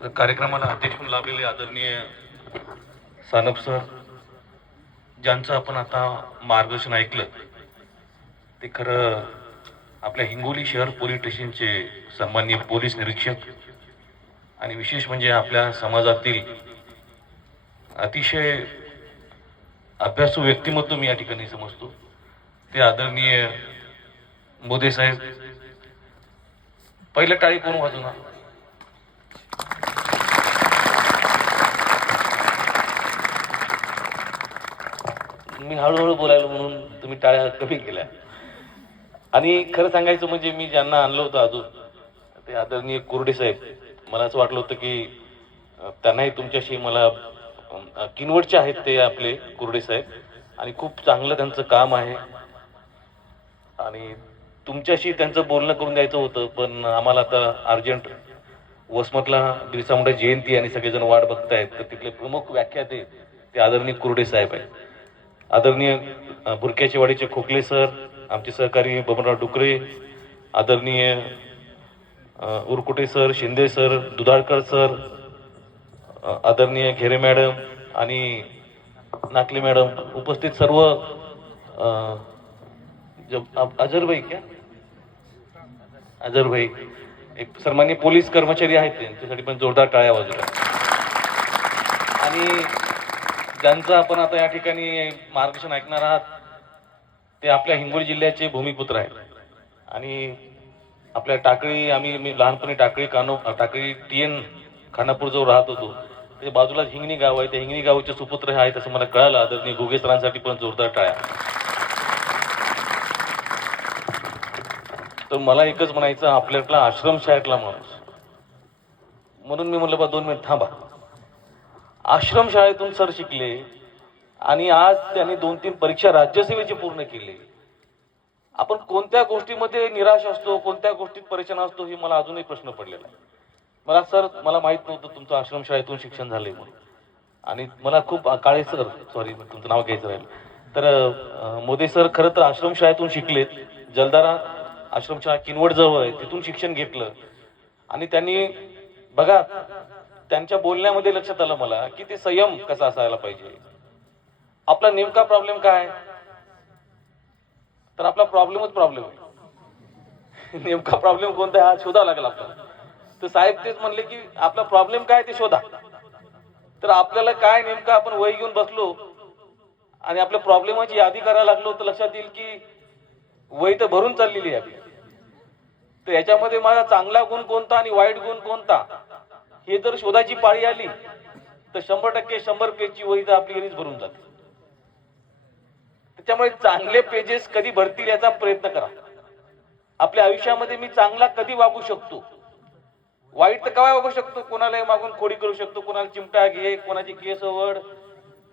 कार्यक्रमाला अध्यक्ष म्हणून लाभलेले आदरणीय सानप सर, ज्यांचं आपण आता मार्गदर्शन ऐकलं ते खरं आपल्या हिंगोली शहर पोलीस स्टेशनचे सन्माननीय पोलीस निरीक्षक आणि विशेष म्हणजे आपल्या समाजातील अतिशय अभ्यासू व्यक्तिमत्व मी या ठिकाणी समजतो ते आदरणीय मोदी साहेब. पहिलं टाळी कोण वाजवणार? मी हळूहळू बोलायलो म्हणून तुम्ही टाळ्या कमी केल्या. आणि खरं सांगायचं म्हणजे मी ज्यांना आणलं होतं अजून ते आदरणीय कुर्डे साहेब, मला असं वाटलं होतं की त्यांनाही तुमच्याशी मला किनवटचे आहेत ते आपले कुर्डे साहेब आणि खूप चांगलं त्यांचं काम आहे आणि तुमच्याशी त्यांचं बोलणं करून द्यायचं होतं, पण आम्हाला आता अर्जंट वसमतला बिरसा मुंडा जयंती आणि सगळेजण वाट बघतायत, तर तिथले प्रमुख व्याख्याते ते आदरणीय कुर्डे साहेब आहेत. आदरणीय बुरक्याचे वाडीचे खोकले सर, आमचे सहकारी बबनराव डुकरे, आदरणीय उरकुटे सर, शिंदे सर, दुधाळकर सर, आदरणीय घेरे मॅडम आणि नाकले मॅडम, उपस्थित सर्व अजर भाई क्या अजर भाई, एक सन्माननीय पोलीस कर्मचारी आहेत त्यांच्यासाठी पण जोरदार टाळ्या वाजवल्या. आणि ज्यांचं आपण आता या ठिकाणी मार्गदर्शन ऐकणार आहात ते आपल्या हिंगोली जिल्ह्याचे भूमिपुत्र आहेत आणि आपल्या टाकळी, मी लहानपणी टाकळी TN खानापूर जवळ राहत होतो, त्या बाजूला हिंगणी गाव आहे, त्या हिंगणी गावचे सुपुत्र हे आहेत असं मला कळालं. आदरणीय घुगे सरांसाठी पण जोरदार टाळ्या. तर मला एकच म्हणायचं, आपल्यातला आश्रमशाळेतला माणूस म्हणून मी म्हणलं बा 2 मिनिट थांबा. आश्रमशाळेतून सर शिकले आणि आज त्यांनी 2-3 परीक्षा राज्यसेवेची पूर्ण केली. आपण कोणत्या गोष्टीमध्ये निराश असतो, कोणत्या गोष्टीत परेशान असतो, हे मला अजूनही प्रश्न पडलेला आहे. मला माहित नव्हतं तुमचं आश्रमशाळेतून शिक्षण झालंय म्हणून. आणि मला खूप काळे सर, सॉरी तुमचं नाव घ्यायचं राहील, तर मोदी सर खरं तर आश्रमशाळेतून शिकलेत. जलदारा आश्रमशाळा किनवट जवळ आहे, तिथून शिक्षण घेतलं. आणि त्यांनी बघा त्यांच्या बोलण्यामध्ये लक्षात आलं मला की ते संयम कसा असायला पाहिजे. आपला नेमका प्रॉब्लेम काय, तर आपला प्रॉब्लेम आहे. नेमका प्रॉब्लेम कोणता हा शोधावा लागेल आपल्याला. तर साहेब तेच म्हणले की आपला प्रॉब्लेम काय ते शोधा. तर आपल्याला काय नेमका आपण वही घेऊन बसलो आणि आपल्या प्रॉब्लेमाची यादी करायला लागलो तर लक्षात येईल की वही तर भरून चाललेली आहे. तर याच्यामध्ये माझा चांगला गुण कोणता आणि वाईट गुण कोणता हे जर शोधायची पाळी आली तर 100% 100 पेजची वही तर आपली घरीच भरून जाते. त्याच्यामुळे चांगले पेजेस कधी भरतील याचा प्रयत्न करा. आपल्या आयुष्यामध्ये मी चांगला कधी वागू शकतो, वाईट तर काय वागू शकतो, कोणालाही मागून खोडी करू शकतो, कोणाला चिमटा घे, कोणाची केस ओढ,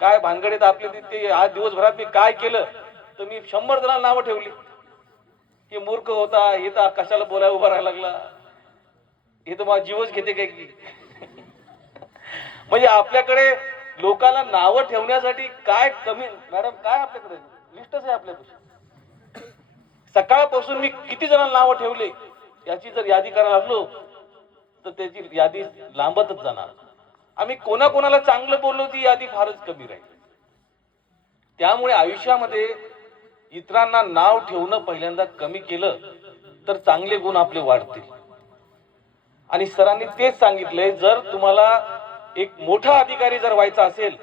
काय भानगडीत आपले तिथे. आज दिवसभरात मी काय केलं तर मी 100 जणांना नावं ठेवली की मूर्ख होता, हे तर कशाला बोलायला उभा राहायला लागला, हे तर माझा जीवच घेते काय की. म्हणजे आपल्याकडे लोकांना नावं ठेवण्यासाठी काय कमी मॅडम, काय आपल्याकडे लिस्टच आहे आपल्याकडे. सकाळपासून मी किती जणांना नावं ठेवले याची जर यादी करायला लागलो तर त्याची यादी लांबतच जाणार. आम्ही कोणाकोणाला चांगलं बोललो ती यादी फारच कमी राहील. त्यामुळे आयुष्यामध्ये इतरांना नाव ठेवणं पहिल्यांदा कमी केलं तर चांगले गुण आपले वाढतील. आणि सरांनी तेच सांगितलंय, जर तुम्हाला एक मोठा अधिकारी जर व्हायचा असेल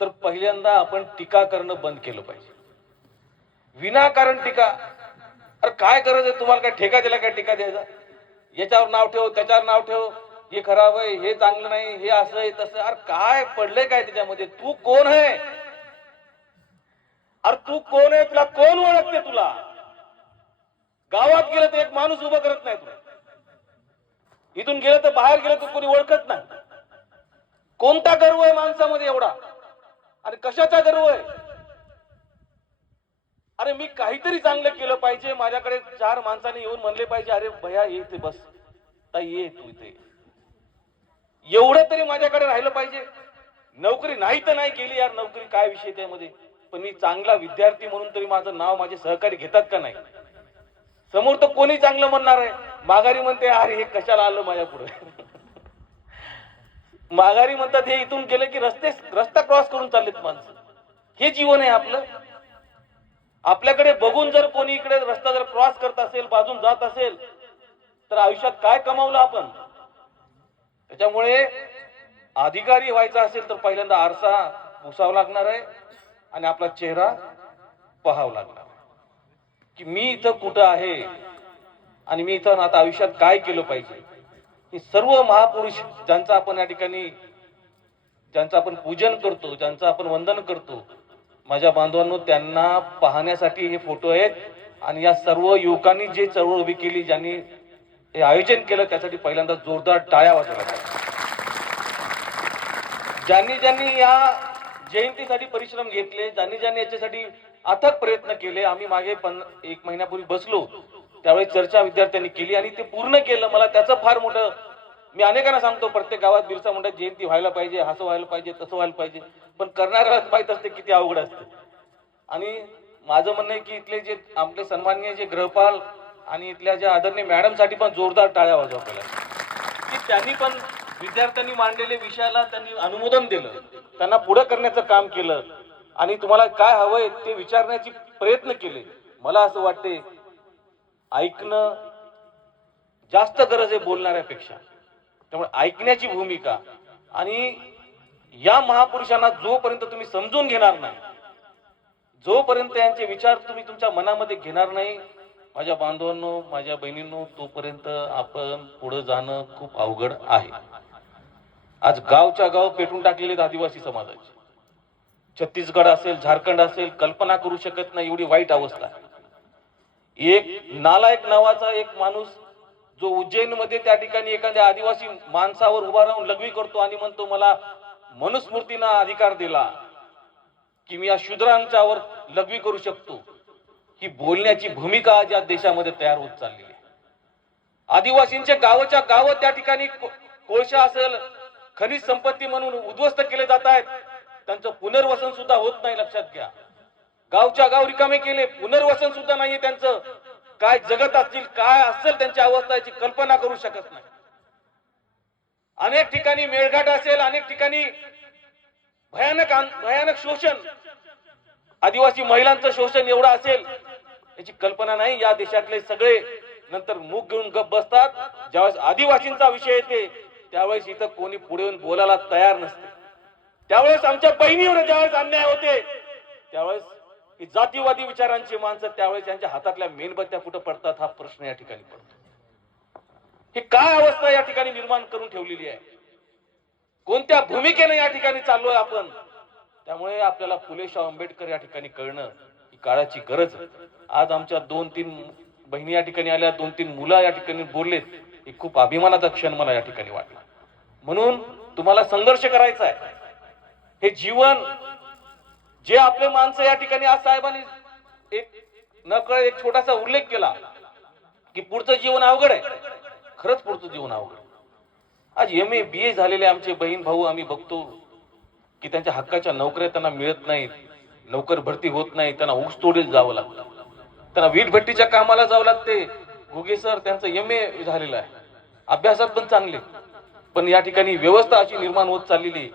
तर पहिल्यांदा आपण टीका करणं बंद केलं पाहिजे. विनाकारण टीका, अरे काय गरज आहे, तुम्हाला काय ठेका दिला काय टीका द्यायचा, याच्यावर नाव ठेव, त्याच्यावर नाव ठेव, हे खराब आहे, हे चांगलं नाही, हे असं आहे तसं. अरे काय पडलंय काय त्याच्यामध्ये, तू कोण आहे, अरे तू कोण आहे, तुला कोण ओळखते, तुला गावात गेलं तर एक माणूस उभं करत नाही, तुला इथून गेलं तर बाहेर गेलं तर कोणी ओळखत नाही. कोणता गर्व आहे माणसामध्ये एवढा आणि कशाचा गर्व आहे. अरे मी काहीतरी चांगलं केलं पाहिजे, माझ्याकडे 4 माणसांनी येऊन म्हणले पाहिजे अरे भैया ये इथे बस, ताई ये तू इथे, एवढं तरी माझ्याकडे राहिलं पाहिजे. नोकरी नाही तर नाही केली यार, नोकरी काय विषय त्यामध्ये, पण मी चांगला विद्यार्थी म्हणून तरी माझं नाव माझे सहकारी घेतात का नाही. समोर तर कोणी चांगलं म्हणणार आहे, माघारी म्हणते अरे हे कशाला आलं माझ्या पुढे. माघारी म्हणतात हे इथून गेले की रस्ता क्रॉस करून चाललेत माणसं. हे जीवन आहे आपलं. आपल्याकडे बघून जर कोणी इकडे रस्ता जर क्रॉस करत असेल, बाजून जात असेल, तर आयुष्यात काय कमावलं आपण. त्याच्यामुळे अधिकारी व्हायचा असेल तर पहिल्यांदा आरसा पुसावा लागणार आहे आणि आपला चेहरा पाहावा लागणार की मी इथं कुठं आहे आणि मी इथं आता आयुष्यात काय केलं पाहिजे. हे सर्व महापुरुष ज्यांचं आपण या ठिकाणी ज्यांचं आपण पूजन करतो, ज्यांचं आपण वंदन करतो, माझ्या बांधवांनो, त्यांना पाहण्यासाठी हे फोटो आहेत. आणि या सर्व युवकांनी जे चळवळ उभी केली, ज्यांनी हे आयोजन केलं, त्यासाठी पहिल्यांदा जोरदार टाळ्या वाजवल्या. ज्यांनी या जयंतीसाठी परिश्रम घेतले, ज्यांनी याच्यासाठी अथक प्रयत्न केले. आम्ही मागे 1 महिन्यापूर्वी बसलो, त्यावेळी चर्चा विद्यार्थ्यांनी केली आणि ते पूर्ण केलं. मला त्याचं फार मोठं, मी अनेकांना सांगतो प्रत्येक गावात बिरसा मुंडा जयंती व्हायला पाहिजे, असं व्हायला पाहिजे, तसं व्हायला पाहिजे, पण करणाऱ्याला माहित असते किती अवघड असते. आणि माझं म्हणणं आहे की इथले जे आपले सन्माननीय जे गृहपाल आणि इथल्या ज्या आदरणीय मॅडमसाठी पण जोरदार टाळ्या वाजवा की त्यांनी पण विद्यार्थ्यांनी मांडलेले विषयाला त्यांनी अनुमोदन दिलं, त्यांना पुढे करण्याचं काम केलं आणि तुम्हाला काय हवंय ते विचारण्याची प्रयत्न केले. मला असं वाटते ऐकणं जास्त गरज आहे बोलणाऱ्यापेक्षा. त्यामुळे ऐकण्याची भूमिका, आणि या महापुरुषांना जोपर्यंत तुम्ही समजून घेणार नाही, जोपर्यंत यांचे विचार तुम्ही तुमच्या मनामध्ये घेणार नाही, माझ्या बांधवांनो, माझ्या बहिणींनो, तोपर्यंत आपण पुढे जाणं खूप अवघड आहे. आज गावच्या गाव पेटून टाकलेले आदिवासी समाजाचे, छत्तीसगड असेल, झारखंड असेल, कल्पना करू शकत नाही एवढी वाईट अवस्था आहे. एक नालायक नावाचा एक माणूस जो उज्जैन मध्ये त्या ठिकाणी एखाद्या आदिवासी माणसावर उभा राहून लघवी करतो आणि म्हणतो मला मनुस्मृतीनं अधिकार दिला की मी या शूद्रांच्यावर लघवी करू शकतो. ही बोलण्याची भूमिका आज या देशामध्ये तयार होत चालली आहे. आदिवासींचे गावच्या गाव त्या ठिकाणी कोळशा असेल, खनिज संपत्ती म्हणून उद्ध्वस्त केले जात आहेत. त्यांचं पुनर्वसन सुद्धा होत नाही, लक्षात घ्या. गावच्या गाव रिकामे केले, पुनर्वसन सुद्धा नाहीये त्यांचं. काय जगत असतील, काय असेल त्यांची अवस्था, याची कल्पना करू शकत नाही. अनेक ठिकाणी मेळघाट असेल, अनेक ठिकाणी भयानक शोषण, आदिवासी महिलांचं शोषण एवढं असेल, याची कल्पना नाही. या देशातले सगळे नंतर मुख घेऊन गप बसतात. ज्यावेळेस आदिवासींचा विषय येते त्यावेळेस इथं कोणी पुढे येऊन बोलायला तयार नसते. त्यावेळेस आमच्या बहिणीवर ज्यावेळेस अन्याय होते, त्यावेळेस ही जातीवादी विचारांची माणसं, त्यावेळेस त्यांच्या हातातल्या मेणबत्त्या कुठं पडतात हा प्रश्न या ठिकाणी पडतो. ही काय अवस्था या ठिकाणी निर्माण करून ठेवलेली आहे, कोणत्या भूमिकेने या ठिकाणी चाललोय आपण. त्यामुळे आपल्याला फुले शाहू आंबेडकर या ठिकाणी कळणं ही काळाची गरज. आज आमच्या 2-3 बहिणी या ठिकाणी आल्या, 2-3 मुलं या ठिकाणी बोललेत, हे खूप अभिमानाचा क्षण मला या ठिकाणी वाटला. म्हणून तुम्हाला संघर्ष करायचा आहे. हे जीवन जे आपले माणसं या ठिकाणी, आज साहेबांनी एक नकळत एक छोटासा उल्लेख केला की पुढचं जीवन अवघड आहे. खरंच पुढचं जीवन अवघड. आज MA BA झालेले आमचे बहीण भाऊ आम्ही बघतो की त्यांच्या हक्काच्या नोकऱ्या त्यांना मिळत नाहीत, नोकर भरती होत नाही, त्यांना ऊस तोडीला जावं लागतं, त्यांना वीटभट्टीच्या कामाला जावं लागते. घुगे सर त्यांचं MA झालेलं आहे, अभ्यासात पण चांगले, पण या ठिकाणी व्यवस्था अशी निर्माण होत चाललेली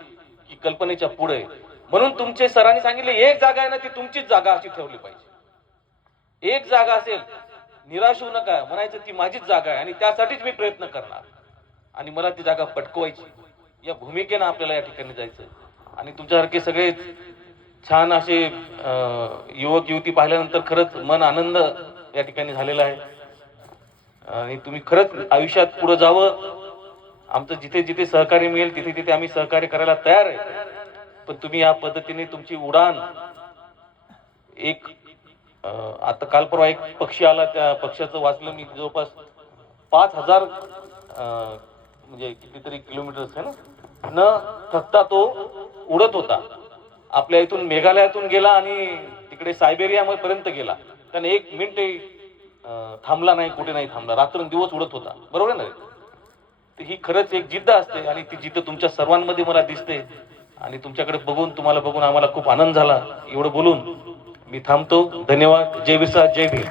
की कल्पनेच्या पुढे. म्हणून तुमचे सरांनी सांगितले एक जागा आहे ना, ती तुमचीच जागा अशी ठेवली पाहिजे. एक जागा असेल, निराश होऊ नका, म्हणायचं ती माझीच जागा आहे आणि त्यासाठीच मी प्रयत्न करणार आणि मला ती जागा पटकवायची. या भूमिकेनं आपल्याला या ठिकाणी जायचं. आणि तुमच्यासारखे सगळे छान असे युवक युवती पाहिल्यानंतर खरंच मन आनंद या ठिकाणी झालेला आहे. आणि तुम्ही खरंच आयुष्यात पुढे जावं. आमचं जिथे जिथे सहकार्य मिळेल तिथे तिथे आम्ही सहकार्य करायला तयार आहे. पण तुम्ही या पद्धतीने तुमची उडान एक आता काल परवा एक पक्षी आला, त्या पक्षाचं वाचलं मी, जवळपास 5000 म्हणजे कितीतरी किलोमीटर आहे ना, न थकता तो उडत होता. आपल्या इथून मेघालयातून गेला आणि तिकडे सायबेरिया पर्यंत गेला. त्याने 1 मिनिट थांबला नाही, कुठे नाही थांबला, रात्रंदिवस उडत होता. बरोबर आहे ना. ही खरंच एक जिद्द असते आणि ती जिद्द तुमच्या सर्वांमध्ये मला दिसते. आणि तुमच्याकडे बघून, तुम्हाला बघून आम्हाला खूप आनंद झाला. एवढं बोलून मी थांबतो. धन्यवाद. जय बिरसा, जय भीम.